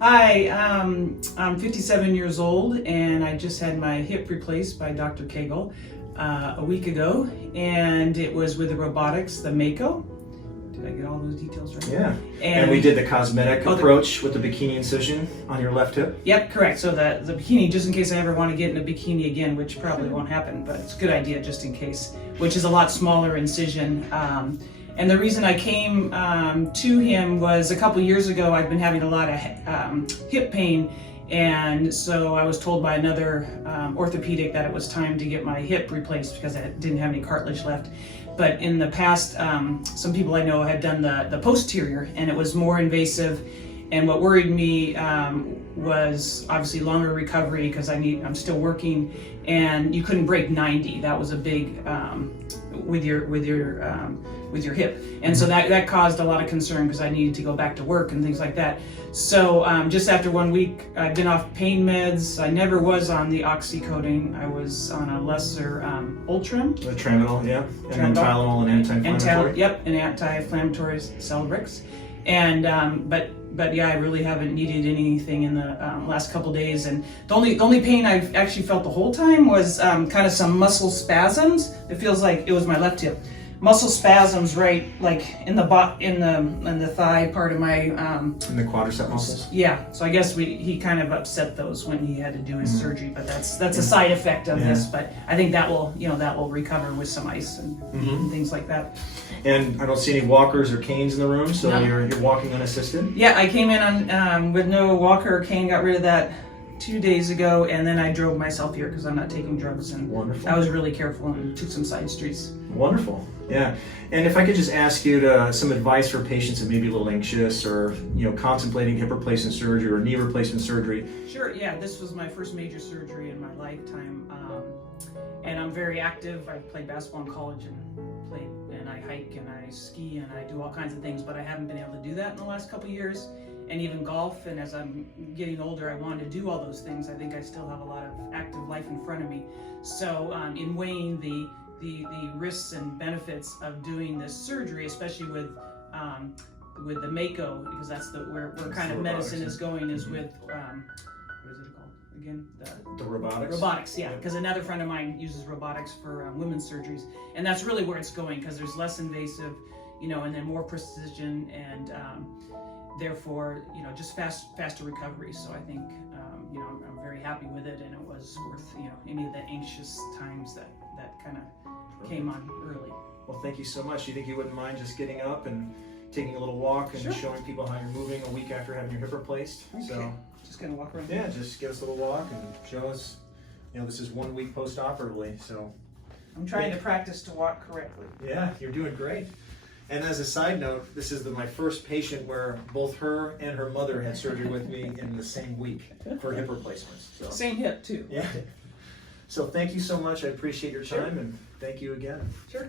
Hi, I'm 57 years old and I just had my hip replaced by Dr. Cagle a week ago, and it was with the robotics, the Mako. Did I get all those details right? Yeah. And we did the cosmetic approach with the bikini incision on your left hip. Yep, correct. So the bikini, just in case I ever want to get in a bikini again, which probably won't happen, but it's a good idea just in case, which is a lot smaller incision. And the reason I came to him was a couple years ago I'd been having a lot of hip pain, and so I was told by another orthopedic that it was time to get my hip replaced because I didn't have any cartilage left. But in the past, some people I know had done the posterior, and it was more invasive. And what worried me was obviously longer recovery because I'm still working, and you couldn't break 90. That was a big with your hip, and so that caused a lot of concern because I needed to go back to work and things like that. So just after 1 week, I've been off pain meds. I never was on the oxycodone. I was on a lesser Ultram. The tramadol, yeah, and then Tylenol and anti-inflammatory. Yep, and anti-inflammatory Celebrex. And but yeah, I really haven't needed anything in the last couple days. And the only pain I've actually felt the whole time was kind of some muscle spasms. It feels like it was my left hip. Muscle spasms, right, like in the thigh part of my in the quadricep muscles. Yeah, so I guess he kind of upset those when he had to do his surgery, but that's a side effect of this. But I think that will recover with some ice and things like that. And I don't see any walkers or canes in the room, so no. You're walking unassisted. Yeah, I came in on with no walker or cane. Got rid of that 2 days ago, and then I drove myself here because I'm not taking drugs. And wonderful. I was really careful and took some side streets. Wonderful. Yeah. And if I could just ask you some advice for patients that may be a little anxious or contemplating hip replacement surgery or knee replacement surgery. Sure. Yeah, this was my first major surgery in my lifetime, and I'm very active. I played basketball in college and I hike and I ski and I do all kinds of things, but I haven't been able to do that in the last couple of years. And even golf, and as I'm getting older, I want to do all those things. I think I still have a lot of active life in front of me. So in weighing the risks and benefits of doing this surgery, especially with the Mako, because that's where kind of medicine is going, is with what is it called again? The robotics. Robotics, yeah. Because another friend of mine uses robotics for women's surgeries, and that's really where it's going because there's less invasive, and then more precision and. Therefore, just faster recovery. So I think, I'm very happy with it, and it was worth, any of the anxious times that kind of came on early. Well, thank you so much. Do you think you wouldn't mind just getting up and taking a little walk and showing people how you're moving a week after having your hip replaced? Okay. So just gonna walk around. Yeah, just give us a little walk and show us. This is 1 week post-operatively, so. I'm trying to practice to walk correctly. Yeah, you're doing great. And as a side note, this is my first patient where both her and her mother had surgery with me in the same week for hip replacements. So. Same hip too. Yeah. So thank you so much. I appreciate your time and thank you again. Sure.